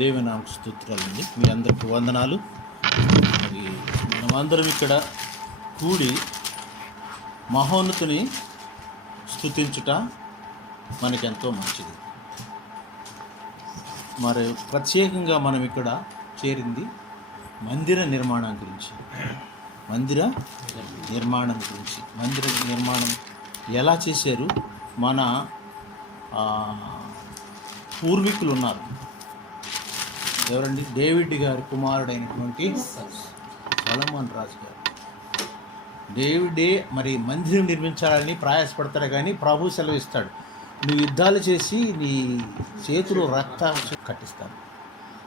దేవునామకు స్తుతులండి. మీ అందరికి వందనాలు. మరి మనమందరం ఇక్కడ కూడి మహోన్నతుని స్తుతించుట మనకెంతో మంచిది. మరి ప్రత్యేకంగా మనం ఇక్కడ చేరింది మందిర నిర్మాణం గురించి. మందిర నిర్మాణం ఎలా చేశారు? మన పూర్వీకులు ఉన్నారు. ఎవరండి? డేవిడ్ గారి కుమారుడైనటువంటి సొలొమోన్ రాజు గారు. డేవిడే మరి మందిరం నిర్మించాలని ప్రయాసపడతాడు, కానీ ప్రభు సెలవిస్తాడు, నువ్వు యుద్ధాలు చేసి నీ చేతిలో రక్తం కట్టిస్తాను.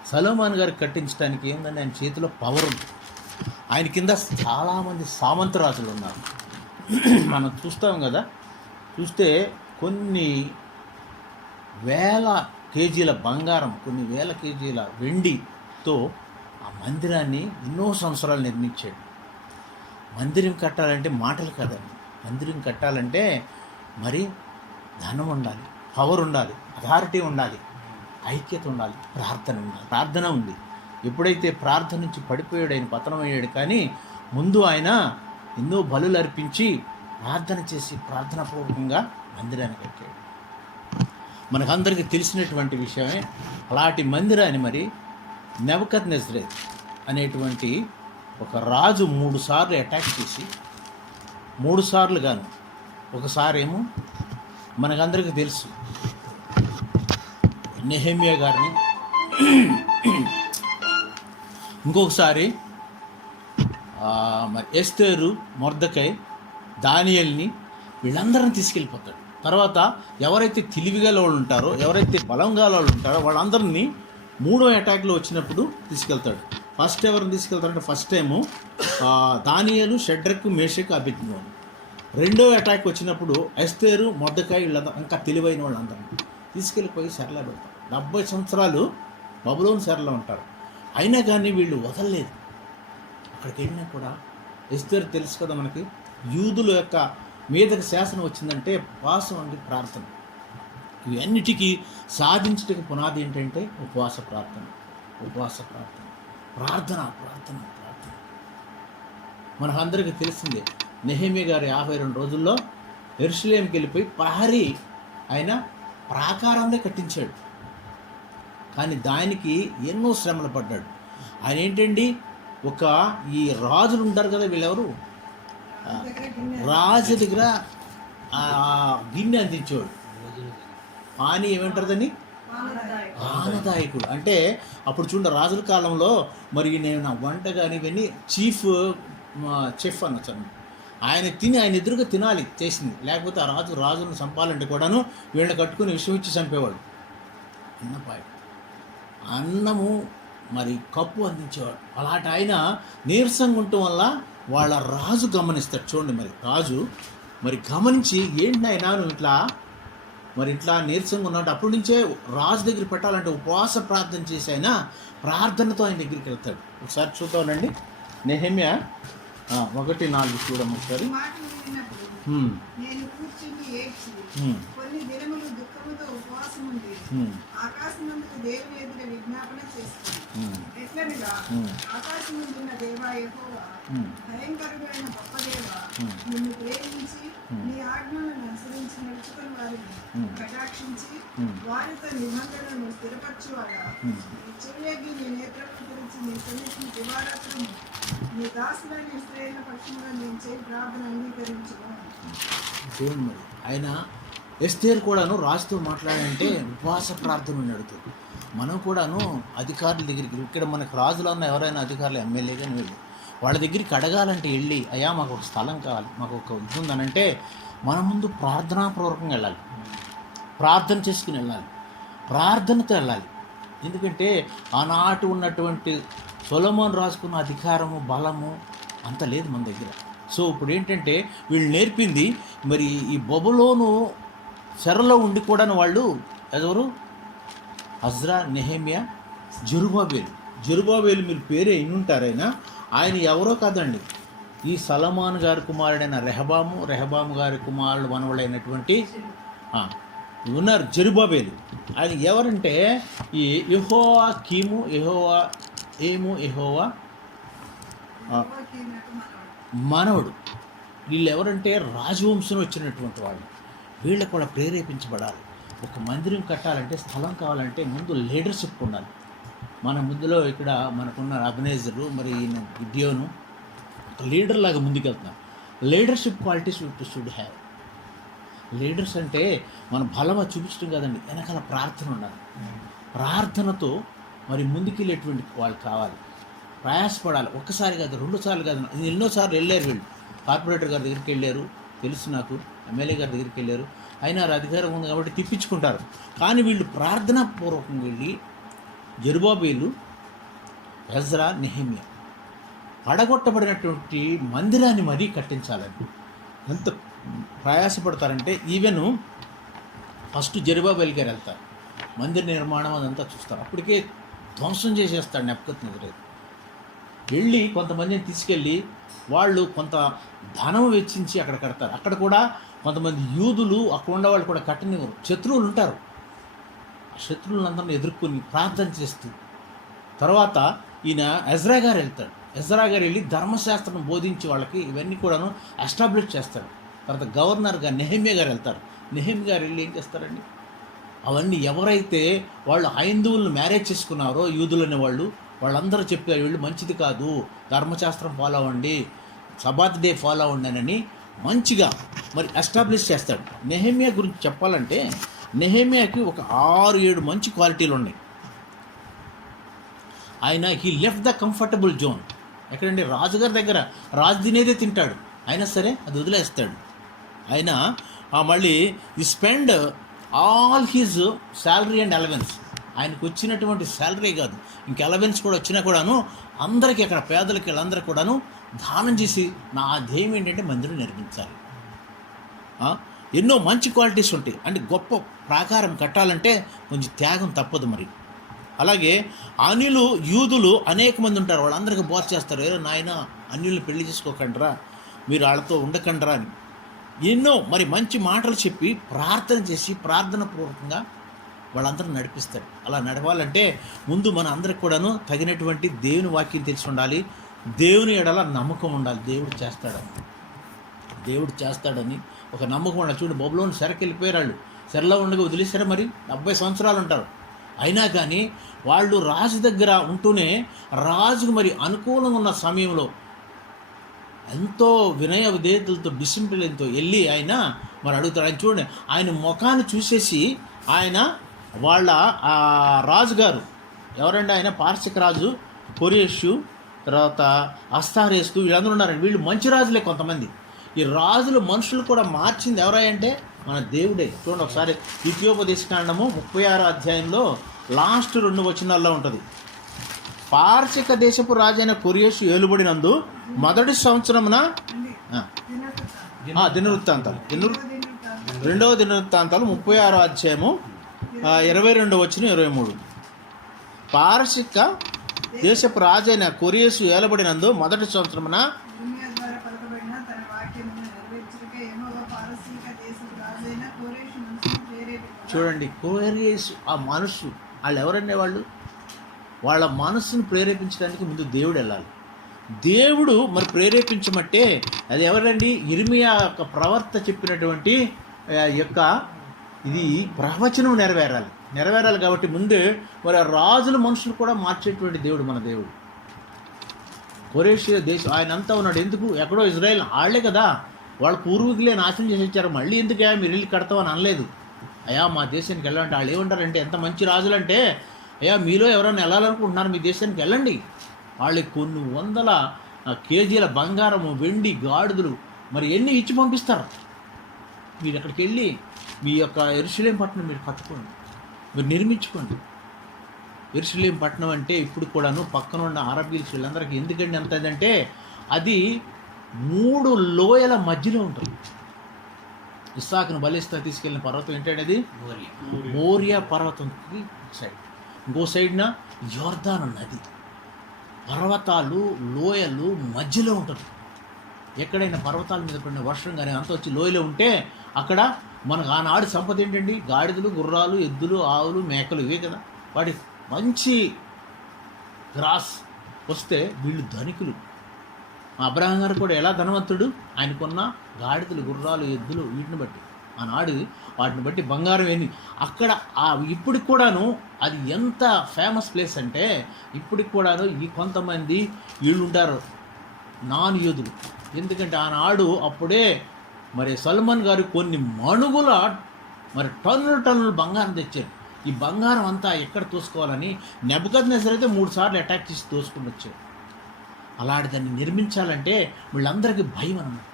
సొలొమోన్ గారికి కట్టించడానికి ఏంటంటే ఆయన చేతిలో పవర్ ఉంది. ఆయన కింద చాలామంది సామంతరాజులు ఉన్నారు. మనం చూస్తాం కదా, చూస్తే కొన్ని వేల కేజీల బంగారం, కొన్ని వేల కేజీల వెండితో ఆ మందిరాన్ని ఎన్నో సంవత్సరాలు నిర్మించాడు. మందిరం కట్టాలంటే మాటలు కదండి. మందిరం కట్టాలంటే మరి ధనం ఉండాలి, పవర్ ఉండాలి, అథారిటీ ఉండాలి, ఐక్యత ఉండాలి, ప్రార్థన ఉండాలి. ప్రార్థన ఉంది. ఎప్పుడైతే ప్రార్థన నుంచి పడిపోయాడు, ఆయన పతనమయ్యాడు. కానీ ముందు ఆయన ఎన్నో బలులు అర్పించి ప్రార్థన చేసి ప్రార్థనాపూర్వకంగా మందిరాన్ని కట్టాడు. మనకందరికీ తెలిసినటువంటి విషయమే. అలాంటి మందిరాన్ని మరి నెబుకద్నెజర్ అనేటువంటి ఒక రాజు 3 సార్లు అటాక్ చేసి, 3 సార్లు గాను, ఒకసారి ఏమో మనకందరికీ తెలుసు నెహెమ్యా గారిని, ఇంకొకసారి మరి ఎస్తేరు, మొర్దెకై, దానియేలుని వీళ్ళందరిని తీసుకెళ్ళిపోతాడు. తర్వాత ఎవరైతే తెలివిగల వాళ్ళు ఉంటారో, ఎవరైతే బలంగా వాళ్ళు ఉంటారో వాళ్ళందరినీ 3వ అటాక్లో వచ్చినప్పుడు తీసుకెళ్తాడు. ఫస్ట్ ఎవరిని తీసుకెళ్తారంటే ఫస్ట్ టైము దానియేలు, షడ్రకు, మేషకు, అబేద్నెగో. 2వ అటాక్ వచ్చినప్పుడు ఎస్తేరు, మొర్దెకై వీళ్ళందరూ ఇంకా తెలివైన వాళ్ళందరినీ తీసుకెళ్ళిపోయి సెరలో పెడతారు. 70 సంవత్సరాలు బబులోను సెరలో ఉంటారు. అయినా కానీ వీళ్ళు వదలలేదు. అక్కడికి వెళ్ళినా కూడా ఎస్తేరు తెలుసు కదా మనకి, యూదుల యొక్క మీదకి శాసనం వచ్చిందంటే ఉపవాసం అండి, ప్రార్థన. ఇవన్నిటికీ సాధించడానికి పునాది ఏంటంటే ఉపవాస ప్రార్థన. ప్రార్థన. మనకందరికీ తెలిసిందే, నెహెమ్యా గారు 52 రోజుల్లో యెరూషలేముకి వెళ్ళిపోయి ప్రహరీ ఆయన ప్రాకారాన్ని కట్టించాడు. కానీ దానికి ఎన్నో శ్రమలు పడ్డాడు. ఆయన ఏంటండి, ఒక ఈ రాజులు ఉంటారు కదా, వీళ్ళెవరు, రాజు దగ్గర గిన్నె అందించేవాడు. పానీ ఏమంటారు దాన్ని, ఆనదాయకుడు. అంటే అప్పుడు చూడ రాజుల కాలంలో మరి నేను నా వంట కానీ ఇవన్నీ చెఫ్ అనొచ్చు. ఆయన ఆయన ఎదురుగా తినాలి చేసింది, లేకపోతే ఆ రాజును చంపాలంటే కూడాను వీళ్ళని కట్టుకుని విషం ఇచ్చి చంపేవాడు. అన్నము మరి కప్పు అందించేవాడు. అలాంటి ఆయన నీరసంగా ఉండటం వల్ల వాళ్ళ రాజు గమనిస్తాడు. చూడండి, మరి రాజు మరి గమనించి, ఏంటి ఆయన నువ్వు ఇట్లా నీరసంగా ఉన్నాడు. అప్పటి నుంచే రాజు దగ్గర పెట్టాలంటే ఉపవాస ప్రార్థన చేసి ఆయన ప్రార్థనతో ఆయన దగ్గరికి వెళ్తాడు. ఒకసారి చూద్దామండి, నెహెమ్యా 1:4 చూడము ఒకసారి. భయంకరుడైన గొప్ప దేవా, నిన్ను ప్రేమించి నీ ఆజ్ఞలను అనుసరించి నడుచుకుని వారిని కటాక్షించి వారితో నిబంధనలను స్థిరపరచువాడా, చెయ్యగి నీ నేత్రములు తెరిచి నీ సన్నిధిని దివారాత్రము నీ దాసులని ఇశ్రాయేలు పక్షంగా నేను చేయి ప్రార్థన అంగీకరించును. ఆయన ఎస్తేరు కూడాను రాజుతో మాట్లాడంటే ఉపవాస ప్రార్థన నడుతుంది. మనం కూడాను అధికారుల దగ్గరికి, ఇక్కడ మనకు రాజులు ఉన్న ఎవరైనా అధికారులు, ఎమ్మెల్యే కానీ వెళ్ళి వాళ్ళ దగ్గరికి అడగాలంటే వెళ్ళి, అయ్యా మాకు ఒక స్థలం కావాలి, మాకు ఒక ఇది ఉందనంటే మన ముందు ప్రార్థనాపూర్వకంగా వెళ్ళాలి, ప్రార్థన చేసుకుని వెళ్ళాలి, ప్రార్థనతో వెళ్ళాలి. ఎందుకంటే ఆనాటి ఉన్నటువంటి సొలొమోన్ రాజుకున్న అధికారము, బలము అంత లేదు మన దగ్గర. సో ఇప్పుడు ఏంటంటే వీళ్ళు నేర్పింది మరి ఈ బబులోను చెరలో ఉండి కూడా వాళ్ళు ఎవరు, అజ్రా, నెహెమ్యా, జెరుబాబేలు మీరు పేరే ఇన్నుంటారైనా ఆయన ఎవరో కాదండి, ఈ సొలొమోన్ గారి కుమారుడైన రెహబాము గారి కుమారుడు మనవడైనటువంటి ఉన్నారు జెరుబాబేలు. ఆయన ఎవరంటే ఈ యెహోవా కీము, యెహోవా ఏము, యెహోవా యెహోవాకి నాకు మనవడు. మనవడు. వీళ్ళు ఎవరంటే రాజవంశం వచ్చినటువంటి వాళ్ళు. వీళ్ళు కూడా ప్రేరేపించబడాలి. ఒక మందిరం కట్టాలంటే, స్థలం కావాలంటే ముందు లీడర్షిప్ ఉండాలి. మన ముందులో ఇక్కడ మనకున్న అబనేజరు, మరి ఈయన గిద్యోను ఒక లీడర్ లాగా ముందుకెళ్తున్నారు. Leadership qualities should have. Leaders అంటే మన బలమా చూపించడం కాదండి, వెనకాల ప్రార్థన ఉండాలి. ప్రార్థనతో మరి ముందుకెళ్ళేటువంటి వాళ్ళు కావాలి. ప్రయాసపడాలి. ఒక్కసారి కాదు, 2 సార్లు కాదు, ఎన్నోసార్లు వెళ్ళారు వీళ్ళు. కార్పొరేటర్ గారి దగ్గరికి వెళ్ళారు, తెలుసు నాకు, ఎమ్మెల్యే గారి దగ్గరికి వెళ్ళారు. అయినా అధికారం ఉంది కాబట్టి తిప్పించుకుంటారు. కానీ వీళ్ళు ప్రార్థనాపూర్వకంగా వెళ్ళి జెరుబాబేలు, ఎజ్రా, నెహెమ్యా పడగొట్టబడినటువంటి మందిరాన్ని మరీ కట్టించాలని ఎంత ప్రయాసపడతారంటే, ఈవెన్ ఫస్ట్ జెరుబాబేలు గారు వెళ్తారు, మందిర నిర్మాణం అదంతా చూస్తారు. అప్పటికే ధ్వంసం చేసేస్తాడు నెబుకద్నెజరు. వెళ్ళి కొంతమందిని తీసుకెళ్ళి వాళ్ళు కొంత ధనం వెచ్చించి అక్కడ కడతారు. అక్కడ కూడా కొంతమంది యూదులు, అక్కడ ఉన్న వాళ్ళు కూడా కట్టనివ్వరు. శత్రువులు ఉంటారు. ఆ శత్రువులందరినీ ఎదుర్కొని ప్రార్థన చేస్తూ తర్వాత ఈయన ఎజ్రా గారు వెళ్తాడు. ఎజ్రా గారు వెళ్ళి ధర్మశాస్త్రం బోధించి వాళ్ళకి ఇవన్నీ కూడాను ఎస్టాబ్లిష్ చేస్తారు. తర్వాత గవర్నర్గా నెహెమ్యా గారు వెళ్తారు. నెహెమ్యా గారు వెళ్ళి ఏం చేస్తారండి, అవన్నీ ఎవరైతే వాళ్ళు హైందువులను మ్యారేజ్ చేసుకున్నారో యూదులు అనేవాళ్ళు, వాళ్ళందరూ చెప్పారు వీళ్ళు మంచిది కాదు, ధర్మశాస్త్రం ఫాలో అవ్వండి, సబాత్ డే ఫాలో అవ్వండి మంచిగా మరి ఎస్టాబ్లిష్ చేస్తాడు. నెహెమ్యా గురించి చెప్పాలంటే నెహెమ్యాకి ఒక 6-7 మంచి క్వాలిటీలు ఉన్నాయి. ఆయన he left the comfortable zone. ఎక్కడంటే రాజుగారి దగ్గర రాజు తినేదే తింటాడు, అయినా సరే అది వదిలేస్తాడు. ఆయన మళ్ళీ ఈ spend all his salary and allowance. ఆయనకు వచ్చినటువంటి శాలరీ కాదు, ఇంక అలవెన్స్ కూడా వచ్చినా కూడాను అందరికీ, అక్కడ పేదలకి వీళ్ళందరూ కూడాను దానం చేసి, నా ధ్యేయం ఏంటంటే మందిరం నిర్మించాలి. ఎన్నో మంచి క్వాలిటీస్ ఉంటాయి. అంటే గొప్ప ప్రాకారం కట్టాలంటే కొంచెం త్యాగం తప్పదు. మరి అలాగే అన్యులు, యూదులు అనేక మంది ఉంటారు, వాళ్ళందరికీ బోధ చేస్తారు, ఏదో నాయన అన్యుల్ని పెళ్లి చేసుకోకండిరా, మీరు వాళ్ళతో ఉండకండిరా అని ఎన్నో మరి మంచి మాటలు చెప్పి ప్రార్థన చేసి ప్రార్థన పూర్వకంగా వాళ్ళందరూ నడిపిస్తారు. అలా నడవాలంటే ముందు మన అందరికి కూడాను తగినటువంటి దేవుని వాక్యం తెలిసి ఉండాలి, దేవుని ఎడల నమ్మకం ఉండాలి. దేవుడు చేస్తాడని ఒక నమ్మకం ఉండాలి. చూడు, బబులోని చెరకు వెళ్ళిపోయారు వాళ్ళు, చెరలో ఉండగా వదిలేశారు. మరి 70 సంవత్సరాలు ఉంటారు. అయినా కానీ వాళ్ళు రాజు దగ్గర ఉంటూనే రాజుకు మరి అనుకూలంగా ఉన్న సమయంలో ఎంతో వినయ విధేయతలతో డిసిప్లిన్తో వెళ్ళి ఆయన మరి అడుగుతాడు. ఆయన చూడండి, ఆయన ముఖాన్ని చూసేసి ఆయన వాళ్ళ రాజుగారు ఎవరండి, ఆయన పార్శిక రాజు కొరేషు, తర్వాత అస్తారేస్తు, వీళ్ళందరూ ఉన్నారండి. వీళ్ళు మంచి రాజులే కొంతమంది. ఈ రాజులు మనుషులు కూడా మార్చింది ఎవరంటే మన దేవుడే. చూడండి ఒకసారి ద్వితీయోపదేశకాండము 36వ అధ్యాయంలో లాస్ట్ 2 వచనాల్లో ఉంటుంది. పార్శిక దేశపు రాజైన కొరేషు ఏలుబడినందు మొదటి సంవత్సరమున దినవృత్తాంతాలు 2వ దినవృత్తాంతాలు 36వ అధ్యాయము 22 వచనం 23. పారసిక దేశపు రాజైన కొరేషు ఏలబడినందు మొదటి సంవత్సరమున చూడండి, కోరేషు ఆ మనస్సు, వాళ్ళు ఎవరనే వాళ్ళ మనస్సును ప్రేరేపించడానికి ముందు దేవుడు వెళ్ళాలి. దేవుడు మరి ప్రేరేపించమంటే అది ఎవరండి, ఇర్మియా యొక్క ప్రవర్త చెప్పినటువంటి యొక్క ఇది ప్రవచనం నెరవేరాలి కాబట్టి ముందే మరి రాజుల మనుషులు కూడా మార్చేటువంటి దేవుడు మన దేవుడు. కొరేషియా దేశం ఆయన అంతా ఉన్నాడు. ఎందుకు, ఎక్కడో ఇజ్రాయెల్ వాళ్ళే కదా, వాళ్ళ పూర్వీకులే నాశనం చేసి వచ్చారు. మళ్ళీ ఎందుకు మీరు ఇల్లు కడతామని అనలేదు. అయ్యా మా దేశానికి వెళ్ళాలంటే వాళ్ళు ఏమంటారంటే, ఎంత మంచి రాజులు అంటే, అయ్యా మీలో ఎవరైనా వెళ్ళాలనుకుంటున్నారు మీ దేశానికి వెళ్ళండి, వాళ్ళకి కొన్ని వందల కేజీల బంగారము, వెండి, గాడిదలు మరి ఎన్ని ఇచ్చి పంపిస్తారు. మీరు అక్కడికి వెళ్ళి మీ యొక్క యెరూషలేం పట్టణం మీరు కట్టుకోండి, మీరు నిర్మించుకోండి. యెరూషలేం పట్టణం అంటే ఇప్పుడు కూడాను పక్కన ఉన్న అరబీల్స్ వీళ్ళందరికీ ఎందుకండి ఎంత అంటే అది 3 లోయల మధ్యలో ఉంటుంది. ఇస్సాకును బలిస్తా తీసుకెళ్ళిన పర్వతం ఏంటనేది మోరియా పర్వతంకి సైడ్, ఇంకో సైడ్న యోర్దాను నది. పర్వతాలు, లోయలు మధ్యలో ఉంటుంది. ఎక్కడైనా పర్వతాల మీద పడిన వర్షం కానీ అంత వచ్చి లోయలో ఉంటే అక్కడ మనకు ఆనాడు సంపద ఏంటండి? గాడిదలు, గుర్రాలు, ఎద్దులు, ఆవులు, మేకలు, ఇవే కదా. వాటి మంచి గ్రాస్ వస్తే వీళ్ళు ధనికులు. అబ్రహాం గారు కూడా ఎలా ధనవంతుడు? ఆయనకున్న గాడిదలు, గుర్రాలు, ఎద్దులు, వీటిని బట్టి ఆనాడు వాటిని బట్టి బంగారం ఏంది అక్కడ. ఇప్పటికి కూడాను అది ఎంత ఫేమస్ ప్లేస్ అంటే ఇప్పటికి కూడాను ఈ కొంతమంది వీళ్ళు ఉంటారు నాన్ యోధులు. ఎందుకంటే ఆనాడు అప్పుడే మరి సల్మాన్ గారు కొన్ని మణుగుల మరి టన్నులు బంగారం తెచ్చారు. ఈ బంగారం అంతా ఎక్కడ తోసుకోవాలని నెబుకద్నెజర్ అయితే 3 సార్లు అటాక్ చేసి తోసుకుని వచ్చారు. అలాంటి దాన్ని నిర్మించాలంటే వీళ్ళందరికీ భయం అన్నమాట.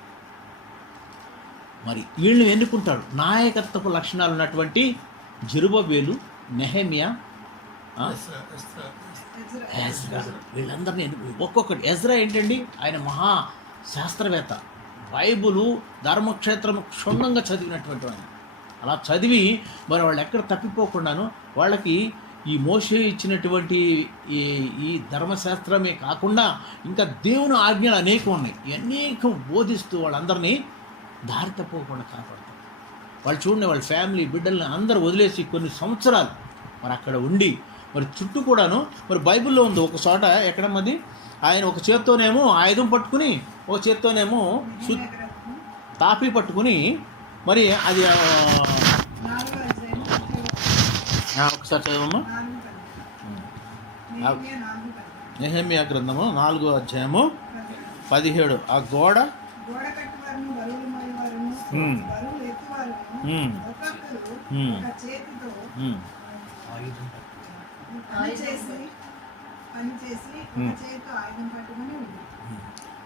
మరి వీళ్ళని ఎన్నుకుంటాడు నాయకత్వపు లక్షణాలు ఉన్నటువంటి జెరుబ్బేలు, నెహెమ్యా, ఎజ్రా. వీళ్ళందరినీ ఒక్కొక్కటి. ఎజ్రా ఏంటండి? ఆయన మహా శాస్త్రవేత్త, బైబులు ధర్మక్షేత్రం క్షుణ్ణంగా చదివినటువంటి వాడు. అలా చదివి మరి వాళ్ళు ఎక్కడ తప్పిపోకుండాను వాళ్ళకి ఈ మోషే ఇచ్చినటువంటి ఈ ధర్మశాస్త్రమే కాకుండా ఇంకా దేవుని ఆజ్ఞలు అనేకం ఉన్నాయి. అనేకం బోధిస్తూ వాళ్ళందరినీ దారి తప్పకుండా కాపాడతారు. వాళ్ళు చూడండి, వాళ్ళ ఫ్యామిలీ బిడ్డల్ని అందరూ వదిలేసి కొన్ని సంవత్సరాలు మరి అక్కడ ఉండి మరి చుట్టూ కూడాను మరి బైబిల్లో ఉంది ఒక చోట ఎక్కడ మది ఆయన ఒక చేత్తోనేమో ఆయుధం పట్టుకుని ఒక చేత్తోనేమో తాపి పట్టుకుని మరి అది ఒకసారి చదవమ్మా. నెహెమ్యా గ్రంథము 4వ అధ్యాయము 17. ఆ గోడ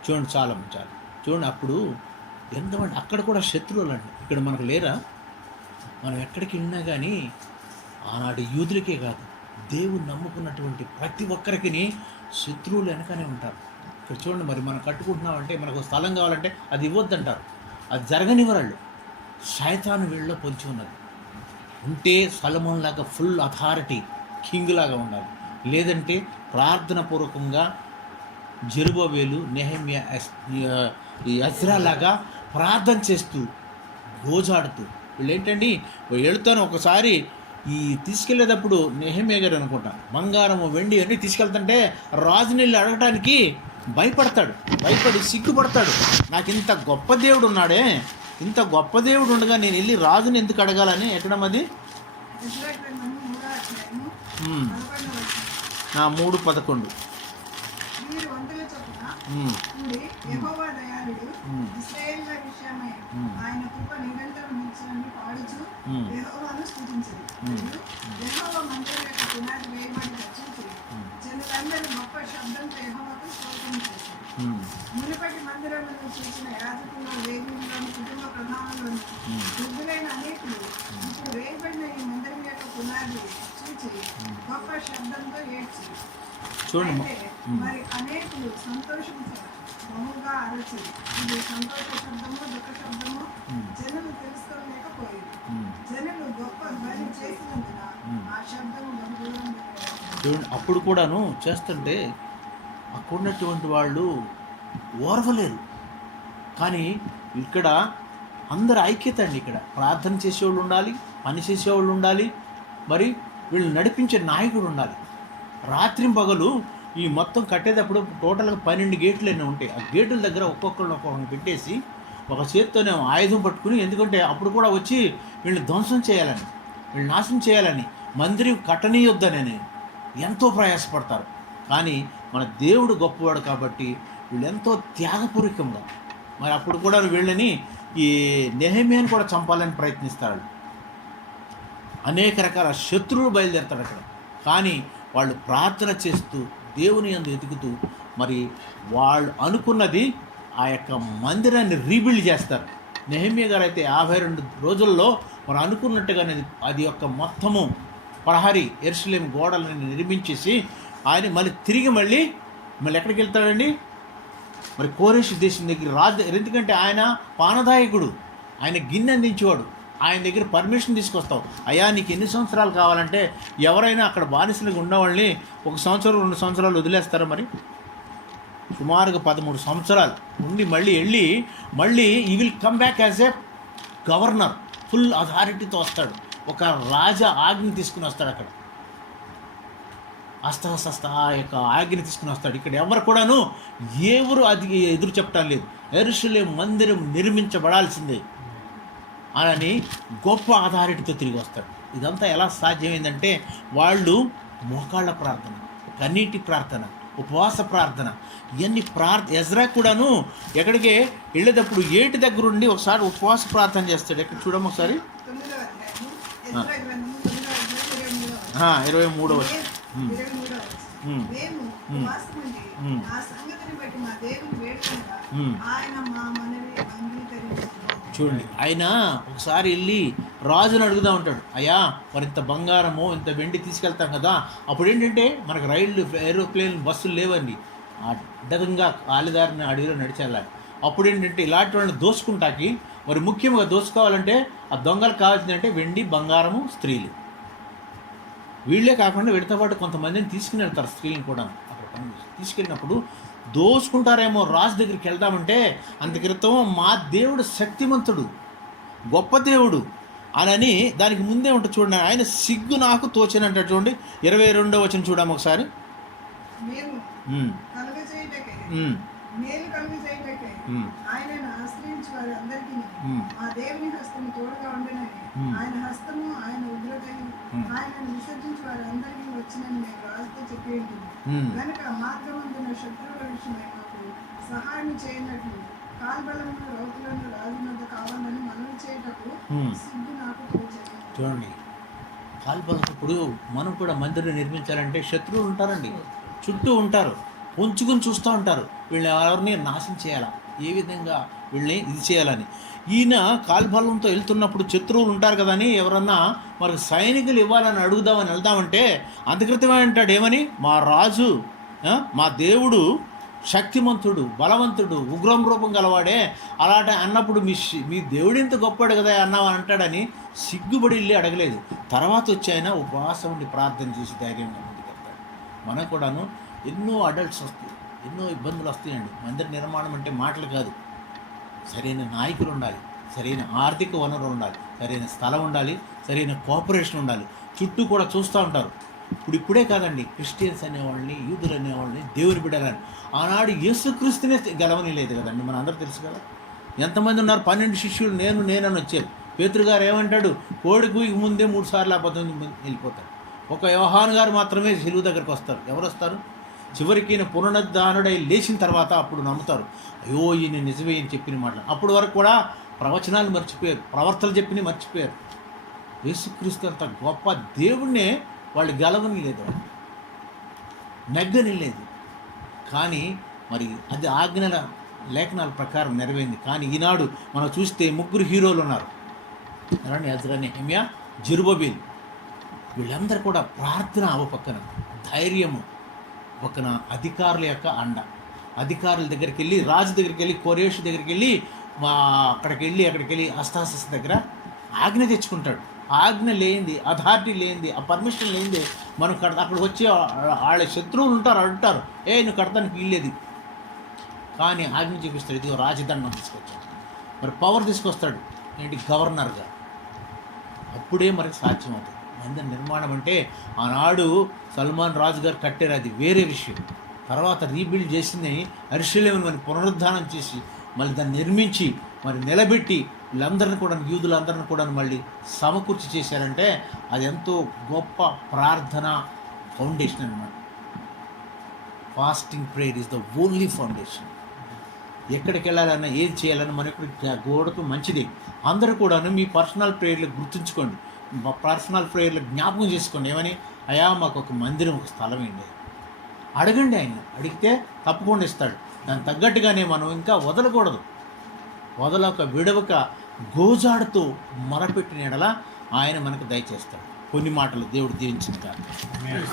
చూడండి, చాలా చూడండి. అప్పుడు ఎంతమంది అక్కడ కూడా శత్రువులు అండి. ఇక్కడ మనకు లేరా? మనం ఎక్కడికి వెళ్ళినా కానీ ఆనాడు యూదులకే కాదు దేవుని నమ్ముకున్నటువంటి ప్రతి ఒక్కరికి శత్రువులు వెనకనే ఉంటారు. ఇక్కడ చూడండి, మరి మనం కట్టుకుంటున్నామంటే మనకు స్థలం కావాలంటే అది ఇవ్వద్దంటారు. అది జరగనివ్వరాళ్ళు. శైతాను వీళ్ళలో పొంచి ఉన్నది. ఉంటే సొలొమోన్ లాగా ఫుల్ అథారిటీ కింగ్ లాగా ఉండాలి. లేదంటే ప్రార్థన పూర్వకంగా జెరుబ్బేలు, నెహెమ్యా, ఎజ్రా లాగా ప్రార్థన చేస్తూ గోజాడుతూ వీళ్ళు ఏంటండి వెళుతాను. ఒకసారి ఈ తీసుకెళ్లేటప్పుడు నెహెమ్యా గారు అనుకుంటా బంగారము వెండి అన్నీ తీసుకెళ్తుంటే రాజుని వెళ్ళి అడగటానికి భయపడి సిగ్గుపడతాడు. నాకు ఇంత గొప్ప దేవుడు ఉన్నాడే, ఇంత గొప్ప దేవుడు ఉండగా నేను వెళ్ళి రాజుని ఎందుకు అడగాలని. ఎక్కడ మది 3:11. యెహోవా దయాళుడు, ఇశ్రాయేలుల విషయమై ఆయన కృప నిరంతరం నిలిచినని పాడుచు యెహోవాను స్తుతించిరి. యెహోవా మందిరం యొక్క పునాది వేయబడిన చూసి జనులందరూ గొప్ప శబ్దంతో యెహోవాకు స్తోత్రం చేశారు. మునుపటి మందిరములను చూసిన యాజకులు, లేవీయులను, కుటుంబ ప్రధానులను, వృద్ధులైన అనేకులు ఇప్పుడు వేయబడిన ఈ మందిరం యొక్క పునాది చూచి గొప్ప శబ్దంతో ఏడ్చి మరి అనేకులు సంతోషించారు, బహుగా అరచి. ఇది సంతోష శబ్దము, దుఃఖ శబ్దము జనులు తెలుసుకోలేకపోయారు. జనులు గొప్ప ధ్వని చేసినందున ఆ శబ్దము బహుదూరం. అప్పుడు కూడాను చేస్తుంటే అక్కడున్నటువంటి వాళ్ళు ఓర్వలేరు. కానీ ఇక్కడ అందరు ఐక్యత అండి. ఇక్కడ ప్రార్థన చేసేవాళ్ళు ఉండాలి, పని చేసేవాళ్ళు ఉండాలి, మరి వీళ్ళు నడిపించే నాయకుడు ఉండాలి. రాత్రింపగలు ఈ మొత్తం కట్టేటప్పుడు టోటల్గా 12 గేట్లు అన్నీ ఉంటాయి. ఆ గేట్ల దగ్గర ఒక్కొక్కరిని పెట్టేసి ఒక చేత్తోనే ఆయుధం పట్టుకుని, ఎందుకంటే అప్పుడు కూడా వచ్చి వీళ్ళు ధ్వంసం చేయాలని, వీళ్ళు నాశనం చేయాలని, మందిరం కట్టనీయొద్దనని ఎంతో ప్రయాసపడతారు. కానీ మన దేవుడు గొప్పవాడు కాబట్టి వీళ్ళు ఎంతో త్యాగపూర్వకంగా మరి అప్పుడు కూడా వీళ్ళని ఈ నెహెమ్యాను కూడా చంపాలని ప్రయత్నిస్తాడు. అనేక రకాల శత్రువులు బయలుదేరుతాడు అక్కడ. కానీ వాళ్ళు ప్రార్థన చేస్తూ దేవుని యందు ఎదుగుతూ మరి వాళ్ళు అనుకున్నది ఆ యొక్క మందిరాన్ని రీబిల్డ్ చేస్తారు. నెహెమ్యా గారు అయితే 52 రోజుల్లో మరి అనుకున్నట్టుగానే అది యొక్క మొత్తము ప్రహరీ యెరూషలేము గోడలను నిర్మించేసి ఆయన మళ్ళీ ఎక్కడికి వెళ్తాడండి? మరి కోరేషు దేశం దగ్గర రాజు. ఎందుకంటే ఆయన పానదాయకుడు, ఆయన గిన్నె అందించేవాడు. ఆయన దగ్గర పర్మిషన్ తీసుకొస్తావు. అయ్యా నీకు ఎన్ని సంవత్సరాలు కావాలంటే ఎవరైనా అక్కడ బానిసలుగా ఉన్నవాళ్ళని 1 సంవత్సరం 2 సంవత్సరాలు వదిలేస్తారా? మరి సుమారుగా 13 సంవత్సరాలు ఉండి మళ్ళీ ఈ will come back as a governor. Full అథారిటీతో వస్తాడు, ఒక రాజ ఆజ్ఞ తీసుకుని వస్తాడు. అక్కడ అస్త ఆ యొక్క ఆజ్ఞ తీసుకుని వస్తాడు. ఇక్కడ ఎవరు కూడాను ఎవరు అది ఎదురు చెప్పడం లేదు. యెరూషలేము మందిరం నిర్మించబడాల్సిందే అని గొప్ప అథారిటీతో తిరిగి వస్తాడు. ఇదంతా ఎలా సాధ్యమైందంటే వాళ్ళు మోకాళ్ళ ప్రార్థన, కన్నీటి ప్రార్థన, ఉపవాస ప్రార్థన, ఇవన్నీ ఎజ్రా కూడాను ఎక్కడికి వెళ్ళేటప్పుడు ఏటి దగ్గర ఉండి ఒకసారి ఉపవాస ప్రార్థన చేస్తాడు. ఎక్కడ చూడము ఒకసారి 9వ అధ్యాయము, ఎజ్రా గ్రంథము 9వ అధ్యాయం 23వ వచనం. 23వ వచనం. మేము ఉపవాసముండి ఆ సంగతిని బట్టి మా దేవుని వేడుకగా ఆయన మా మనవి అంగీకరించుకున్నాడు. చూడండి, ఆయన ఒకసారి వెళ్ళి రాజుని అడుగుతూ ఉంటాడు, అయ్యా మరి ఇంత బంగారము ఇంత వెండి తీసుకెళ్తాం కదా, అప్పుడు ఏంటంటే మనకు రైళ్ళు ఏరోప్లేన్ బస్సులు లేవండి, అడ్డంగా కాలిదారిని అడవిలో నడిచెళ్ళాలి. అప్పుడు ఏంటంటే ఇలాంటి వాళ్ళని దోసుకుంటాకి మరి ముఖ్యంగా దోసుకోవాలంటే ఆ దొంగలకు కావాల్సిందంటే వెండి, బంగారము, స్త్రీలు. వీళ్ళే కాకుండా వీటితో పాటు కొంతమందిని తీసుకుని వెళ్తారు, స్త్రీలను కూడా. అక్కడ పని తీసుకెళ్ళినప్పుడు దోసుకుంటారేమో, రాజు దగ్గరికి వెళ్తామంటే అంత క్రితం మా దేవుడు శక్తిమంతుడు, గొప్ప దేవుడు అని దానికి ముందే ఉంటుంది. చూడండి, ఆయన సిగ్గు నాకు తోచనంటాడు. చూడండి 22వ వచనం చూడము ఒకసారి. మేము కలుగజేయుటకై, మేలు కలుగజేయుటకై ఆయనను ఆశ్రయించి వారందరికీ మా దేవుని హస్తము తోడుగా ఉండునని, ఆయన హస్తము ఆయన ఉగ్రతయు ఆయనను విసర్జించి వారందరికీ వచ్చినని మేము రాజుతో చెప్పి ఉంటుంది. కనుక మార్గమందున శత్రువుల విషయమై మాకు సహాయం చేయనట్లు కాల్బలమును రౌతులను రాజునంత కావాలని మనవి చేయటకు సిగ్గు నాకు తోచలేదు. చూడండి, కాల్బలప్పుడు మనం కూడా మందిరం నిర్మించాలంటే శత్రువులు ఉంటారండి, చుట్టూ ఉంటారు, ఉంచుకుని చూస్తూ ఉంటారు వీళ్ళని ఎవరిని నాశనం చేయాలా, ఏ విధంగా వీళ్ళని ఇది చేయాలని. ఈయన కాల్బలంతో వెళ్తున్నప్పుడు శత్రువులు ఉంటారు కదా అని ఎవరన్నా మరి సైనికులు ఇవ్వాలని అడుగుదామని వెళ్దామంటే అంతకృతమే అంటాడు ఏమని, మా రాజు మా దేవుడు శక్తిమంతుడు, బలవంతుడు, ఉగ్రం రూపం గలవాడే, అలాంటి అన్నప్పుడు మీ దేవుడు ఇంత గొప్పవాడు కదా అన్నావు అని అంటాడని సిగ్గుబడి వెళ్ళి అడగలేదు. తర్వాత వచ్చి ఆయన ఉపవాసం ఉండి ప్రార్థన చేసి ధైర్యంగా ముందుకెళ్తాడు. మనకు కూడాను ఎన్నో అడల్ట్స్ వస్తాయి, ఎన్నో ఇబ్బందులు వస్తాయండి. మందిర నిర్మాణం అంటే మాటలు కాదు, సరైన నాయకులు ఉండాలి, సరైన ఆర్థిక వనరులు ఉండాలి, సరైన స్థలం ఉండాలి, సరైన కోఆపరేషన్ ఉండాలి. చుట్టూ కూడా చూస్తూ ఉంటారు. ఇప్పుడే కాదండి, క్రిస్టియన్స్ అనేవాళ్ళని, యూదులు అనేవాళ్ళని, దేవుని బిడ్డలని ఆనాడు యేసుక్రీస్తునే గెలవని లేదు కదండి, మన అందరూ తెలుసు కదా. ఎంతమంది ఉన్నారు, 12 శిష్యులు నేనని వచ్చారు. పేతురు గారు ఏమంటాడు, కోడికి ముందే 3 సార్లు అబద్ధం వెళ్ళిపోతారు. ఒక యోహాను గారు మాత్రమే సిలువ దగ్గరికి వస్తారు. ఎవరు వస్తారు? చివరికి ఈయన పునరుద్ధానుడై లేచిన తర్వాత అప్పుడు నమ్ముతారు, అయ్యో ఈయన నిజమే అని చెప్పిన మాటలు. అప్పటి వరకు కూడా ప్రవచనాలు మర్చిపోయారు, ప్రవర్తనలు చెప్పిన మర్చిపోయారు. యేసుక్రీస్తు అంత గొప్ప దేవుణ్ణే వాళ్ళు గెలవని లేదు, నెగ్గని లేదు. కానీ మరి అది ఆజ్ఞల లేఖనాల ప్రకారం నెరవేరింది. కానీ ఈనాడు మనం చూస్తే 3 హీరోలు ఉన్నారు, ఎజ్రా, నెహెమ్యా, జెరుబ్బయలు. వీళ్ళందరూ కూడా ప్రార్థన ఒక పక్కన, ధైర్యము పక్కన, అధికారుల యొక్క అండ. అధికారుల దగ్గరికి వెళ్ళి, రాజు దగ్గరికి వెళ్ళి, కోరేషు దగ్గరికి వెళ్ళి, అక్కడికి వెళ్ళి అస్తాసస్ దగ్గర ఆజ్ఞ తెచ్చుకుంటాడు. ఆజ్ఞ లేనిది, అథారిటీ లేనిది, ఆ పర్మిషన్ లేనిది మనం అక్కడికి వచ్చి వాళ్ళ శత్రువులు ఉంటారు, అంటారు నువ్వు కడతానికి వీల్లేదు. కానీ ఆజ్ఞ చూపిస్తాడు, ఇదిగో రాజదండం తీసుకొచ్చాడు. మరి పవర్ తీసుకొస్తాడు ఏంటి, గవర్నర్గా. అప్పుడే మరి సాధ్యమవుతుంది మందిర నిర్మాణం. అంటే ఆనాడు సల్మాన్ రాజు గారు కట్టారు, అది వేరే విషయం. తర్వాత రీబిల్డ్ చేసింది యెరూషలేమును మరి పునరుద్ధానం చేసి మళ్ళీ దాన్ని నిర్మించి మరి నిలబెట్టి వీళ్ళందరిని కూడా, యూదులందరిని కూడా మళ్ళీ సమకూర్చి చేశారంటే అది ఎంతో గొప్ప ప్రార్థన ఫౌండేషన్ అన్నమాట. Fasting prayer is the only foundation. ఎక్కడికి వెళ్ళాలన్నా ఏది చేయాలన్నా మన ఇక్కడ గోడకు మంచిదే. అందరూ కూడాను మీ పర్సనల్ ప్రేయర్లు గుర్తుంచుకోండి, పర్సనల్ ప్రేయర్లు జ్ఞాపకం చేసుకోండి. ఏమని, అయా మాకు ఒక మందిరం, ఒక స్థలం ఏంటి అడగండి. ఆయన అడిగితే తప్పకుండా ఇస్తాడు. దానికి తగ్గట్టుగానే మనం ఇంకా వదలకూడదు, విడవక గోజాడుతూ మొరపెట్టిన ఎడల ఆయన మనకు దయచేస్తాడు. కొన్ని మాటలు దేవుడు దీవించిన కాదు.